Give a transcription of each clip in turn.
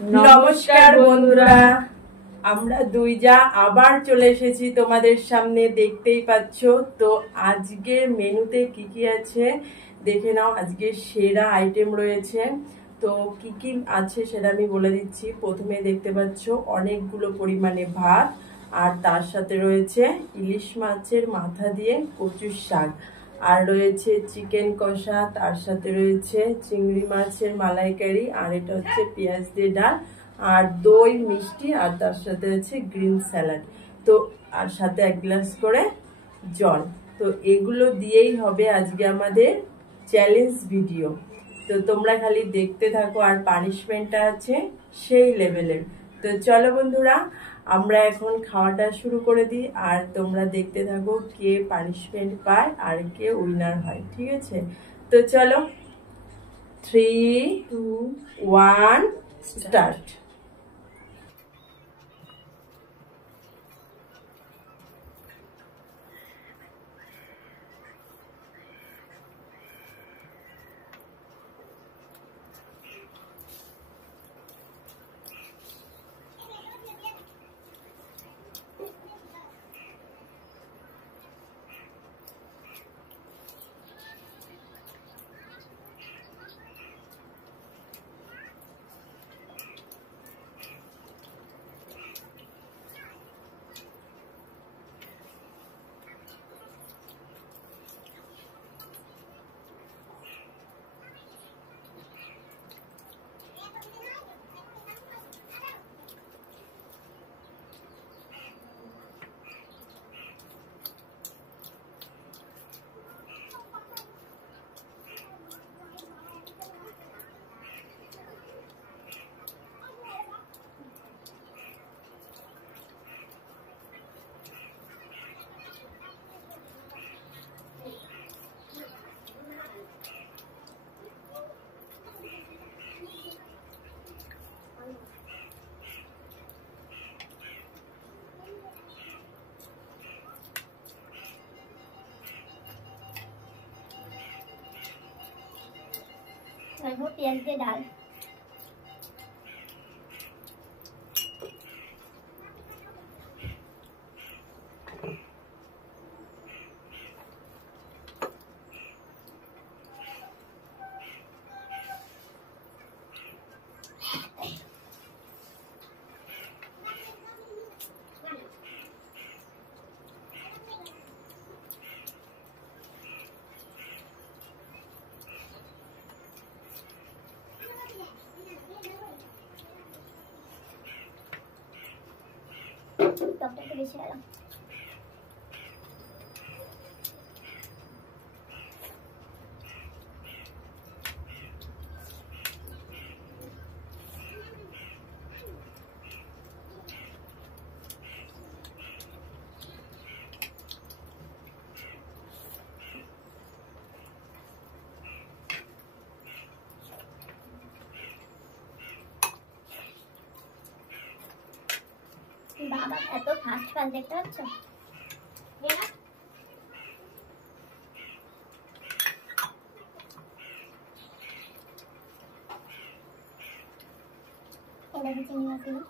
নমস্কার বন্ধুরা, আমরা দুই যা আবার চলে এসেছি তোমাদের সামনে, দেখতেই পাচ্ছ। তো আজকের মেনুতে কি কি আছে দেখে নাও। আজকে সেরা আইটেম রয়েছে। তো কি কি আছে সেটা আমি বলে দিচ্ছি। প্রথমে দেখতে পাচ্ছ অনেকগুলো পরিমাণে ভাত, আর তার সাথে রয়েছে ইলিশ মাছের মাথা দিয়ে কচুর শাক, আর রয়েছে চিকেন কষা, তার সাথে রয়েছে চিংড়ি মাছের মালাইকারি, আর এটা হচ্ছে পেঁয়াজ দিয়ে ডাল, আর দই মিষ্টি, আর তার সাথে হচ্ছে গ্রিন স্যালাড। তো আর সাথে 1 গ্লাস করে জল। তো এগুলো দিয়েই হবে আজকে আমাদের চ্যালেঞ্জ ভিডিও। তো তোমরা খালি দেখতে থাকো, আর পানিশমেন্টটা আছে সেই লেভেলের। তো চলো বন্ধুরা, আমরা এখন খাওয়াটা শুরু করে দিই, আর তোমরা দেখতে থাকো কে পানিশমেন্ট পায় আর কে উইনার হয়, ঠিক আছে? তো চলো, 3, 2, 1 স্টার্ট। পেঁয়াজ দিয়ে ডাল। টকটা একটু বেশি গেল। বাবা এত ফাস্ট ফাস্ট দেখতে পাচ্ছ? এটা চিনি আছে না?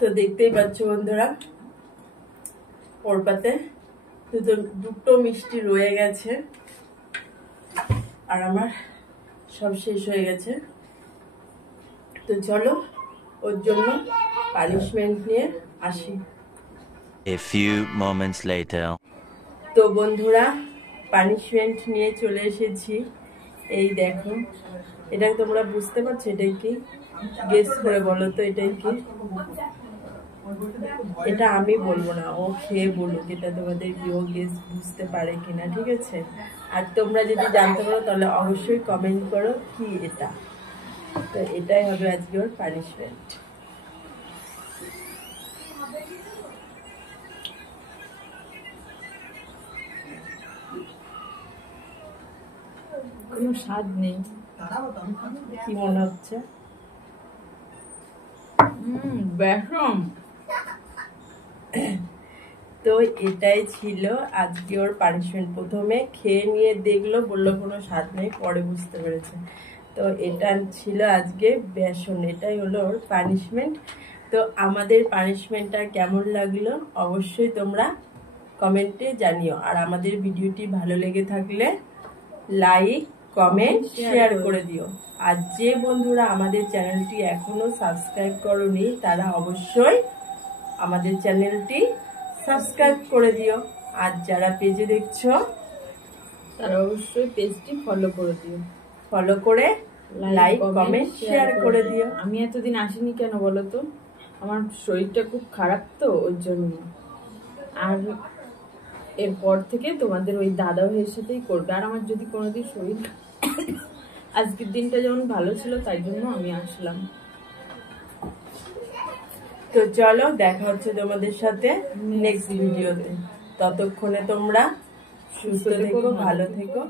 তো দেখতেই পাচ্ছ বন্ধুরা, ওর পাতে দুটো মিষ্টি রয়ে গেছে আর আমার সব শেষ হয়ে গেছে। তো চলো ওর জন্য পানিশমেন্ট নিয়ে আসি। A few moments later. তো বন্ধুরা, পানিশমেন্ট নিয়ে চলে এসেছি। এই দেখো, এটা তোমরা বুঝতে পারছো এটা কি? গেস করে বলো তো এটাই কি? এটা আমি বলবো না, ও খেয়ে বলুক এটা তোমাদের কি ও গেস বুঝতে পারে কিনা, ঠিক আছে? আর তোমরা যদি জানতে পারো তাহলে অবশ্যই কমেন্ট করো কি এটা। তো এটাই হবে আজকে ওর পানিশমেন্ট। কোনো স্বাদ নেই, কি মনে হচ্ছে? বেশম। তো এটাই ছিল আজকে ওর পানিশমেন্ট। প্রথমে খেয়ে নিয়ে দেখলো, বললো কোনো স্বাদ নেই, পরে বুঝতে পেরেছে। তো এটা ছিল আজকে বেসন, এটাই হলো ওর পানিশমেন্ট। তো আমাদের পানিশমেন্টটা কেমন লাগলো অবশ্যই তোমরা কমেন্টে জানিও। আর আমাদের ভিডিওটি ভালো লেগে থাকলে লাইক, কমেন্ট, শেয়ার করে দিও। আর যে বন্ধুরা আমাদের চ্যানেলটি এখনো সাবস্ক্রাইব করোনি তারা অবশ্যই আমাদের চ্যানেলটি সাবস্ক্রাইব করে দিও। আর যারা পেজে দেখছো তারা অবশ্যই পেজটি ফলো করে দিও, ফলো করে লাইক, কমেন্ট, শেয়ার করে দিও। আমি এতদিন আসিনি কেন বলো তো? আমার শরীরটা খুব খারাপ তো, ওই জন্য। আর এরপর থেকে তোমাদের ওই দাদা ভাইয়ের সাথেই করবে। আর আমার যদি কোনোদিন শরীর আজকের দিনটা যেমন ভালো ছিল তাই জন্য আমি আসলাম। তো চলো দেখা হচ্ছে তোমাদের সাথে নেক্সট ভিডিওতে। ততক্ষণে তোমরা সুস্থ থেকো, ভালো থেকো।